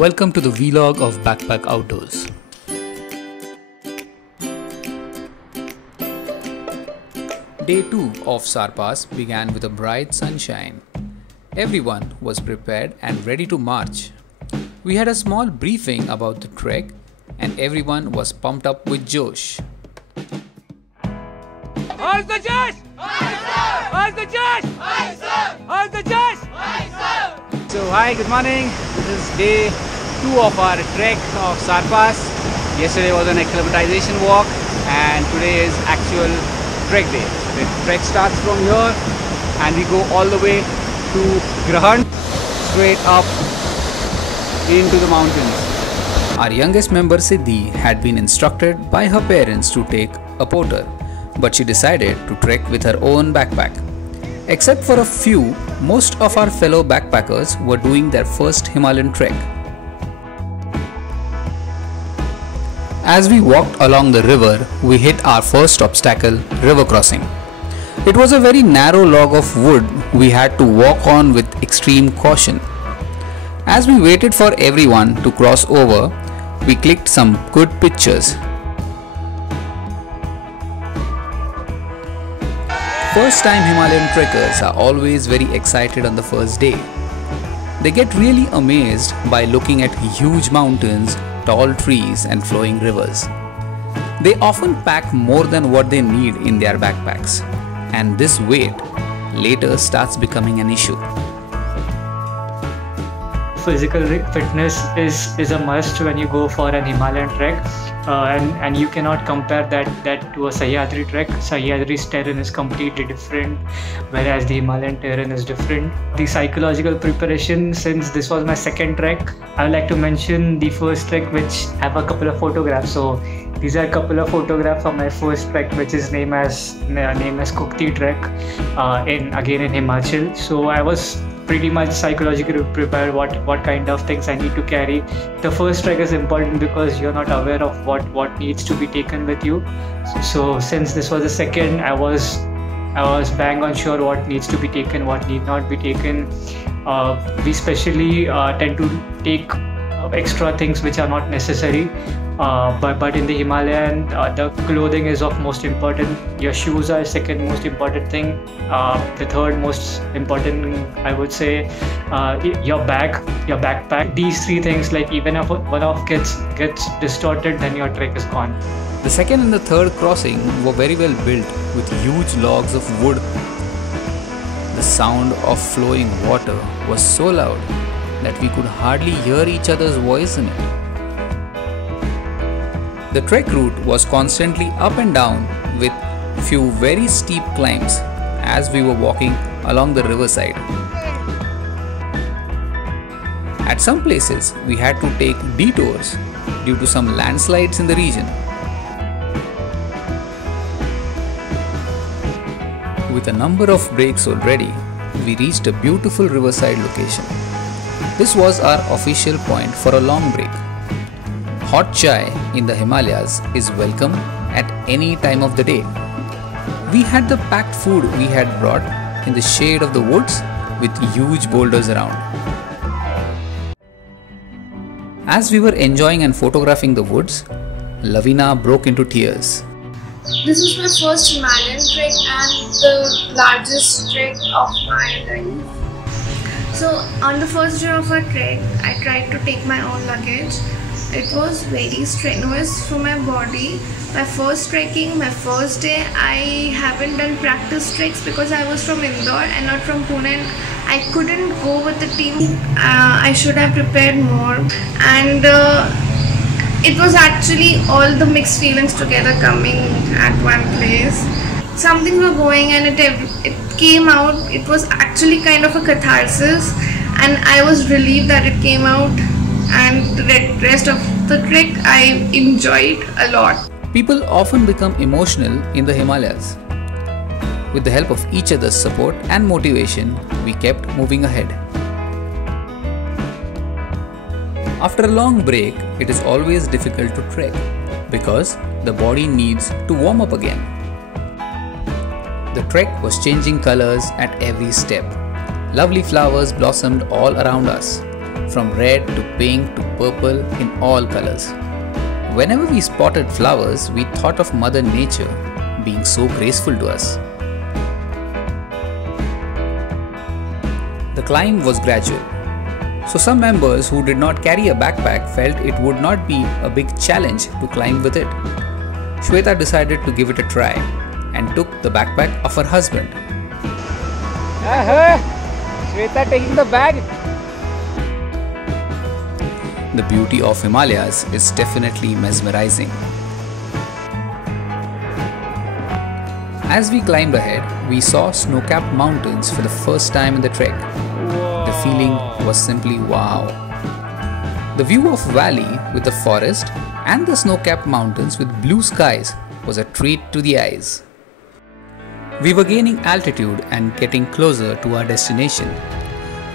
Welcome to the vlog of Backpack Outdoors. Day 2 of Sarpas began with a bright sunshine. Everyone was prepared and ready to march. We had a small briefing about the trek and everyone was pumped up with Josh. How's the Josh? How's the Josh? How's the Josh? So hi, good morning. This is day 2 of our trek of Sarpas. Yesterday was an acclimatization walk and today is actual trek day. The trek starts from here and we go all the way to Grahan, straight up into the mountains. Our youngest member Siddhi had been instructed by her parents to take a porter, but she decided to trek with her own backpack. Except for a few, most of our fellow backpackers were doing their first Himalayan trek. As we walked along the river, we hit our first obstacle, river crossing. It was a very narrow log of wood we had to walk on with extreme caution. As we waited for everyone to cross over, we clicked some good pictures. First time Himalayan trekkers are always very excited on the first day. They get really amazed by looking at huge mountains, tall trees and flowing rivers. They often pack more than what they need in their backpacks, and this weight later starts becoming an issue. Physical fitness is a must when you go for an Himalayan trek, and you cannot compare that to a Sahyadri trek. Sahyadri's terrain is completely different, whereas the Himalayan terrain is different. The psychological preparation, since this was my second trek, I would like to mention the first trek, which have a couple of photographs. So these are a couple of photographs of my first trek, which is named as Kukti trek, in Himachal. So I was pretty much psychologically prepared what kind of things I need to carry. The first trek is important because you're not aware of what needs to be taken with you. So since this was the second, I was bang on sure what needs to be taken, what need not be taken. We especially tend to take extra things which are not necessary. But in the Himalayan, the clothing is of most important. Your shoes are second most important thing. The third most important, I would say, your backpack. These three things, like even if one of gets distorted, then your trek is gone. The second and the third crossing were very well built with huge logs of wood. The sound of flowing water was so loud that we could hardly hear each other's voice in it. The trek route was constantly up and down with few very steep climbs as we were walking along the riverside. At some places, we had to take detours due to some landslides in the region. With a number of breaks already, we reached a beautiful riverside location. This was our official point for a long break. Hot chai in the Himalayas is welcome at any time of the day. We had the packed food we had brought in the shade of the woods with huge boulders around. As we were enjoying and photographing the woods, Lavina broke into tears. This was my first Himalayan trek and the largest trek of my life. So on the first day of our trek, I tried to take my own luggage. It was very strenuous for my body. My first trekking, my first day, I haven't done practice treks because I was from Indore and not from Pune. I couldn't go with the team. I should have prepared more, and it was actually all the mixed feelings together coming at one place. Some things were going and it came out. It was actually kind of a catharsis, and I was relieved that it came out. And the rest of the trek I enjoyed a lot. People often become emotional in the Himalayas. With the help of each other's support and motivation, we kept moving ahead. After a long break, it is always difficult to trek because the body needs to warm up again. The trek was changing colors at every step. Lovely flowers blossomed all around us. from red to pink to purple in all colors. Whenever we spotted flowers, we thought of Mother Nature being so graceful to us. The climb was gradual, so some members who did not carry a backpack felt it would not be a big challenge to climb with it. Shweta decided to give it a try and took the backpack of her husband. Shweta taking the bag. The beauty of Himalayas is definitely mesmerizing. As we climbed ahead, we saw snow-capped mountains for the first time in the trek. The feeling was simply wow. The view of valley with the forest and the snow-capped mountains with blue skies was a treat to the eyes. We were gaining altitude and getting closer to our destination.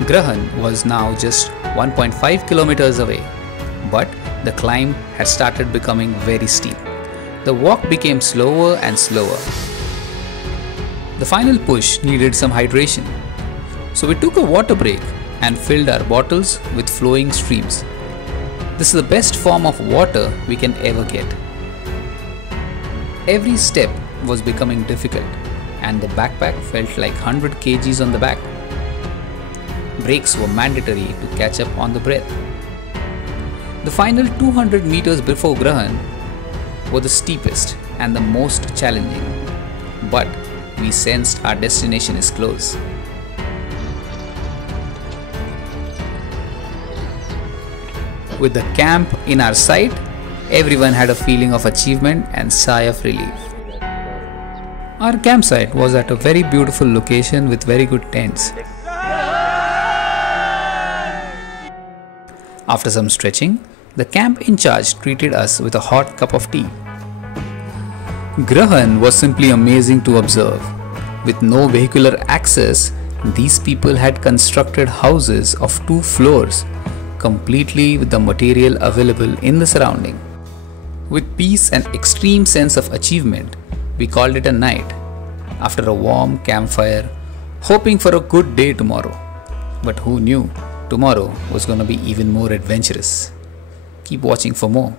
Grahan was now just 1.5 kilometers away, but the climb had started becoming very steep. The walk became slower and slower. The final push needed some hydration, so we took a water break and filled our bottles with flowing streams. This is the best form of water we can ever get. Every step was becoming difficult, and the backpack felt like 100 kgs on the back. Breaks were mandatory to catch up on the breath. The final 200 meters before Grahan were the steepest and the most challenging, but we sensed our destination is close. With the camp in our sight, everyone had a feeling of achievement and sigh of relief. Our campsite was at a very beautiful location with very good tents. After some stretching, the camp in charge treated us with a hot cup of tea. Grahan was simply amazing to observe. With no vehicular access, these people had constructed houses of 2 floors, completely with the material available in the surrounding. With peace and extreme sense of achievement, we called it a night, after a warm campfire, hoping for a good day tomorrow. But who knew tomorrow was going to be even more adventurous? Keep watching for more.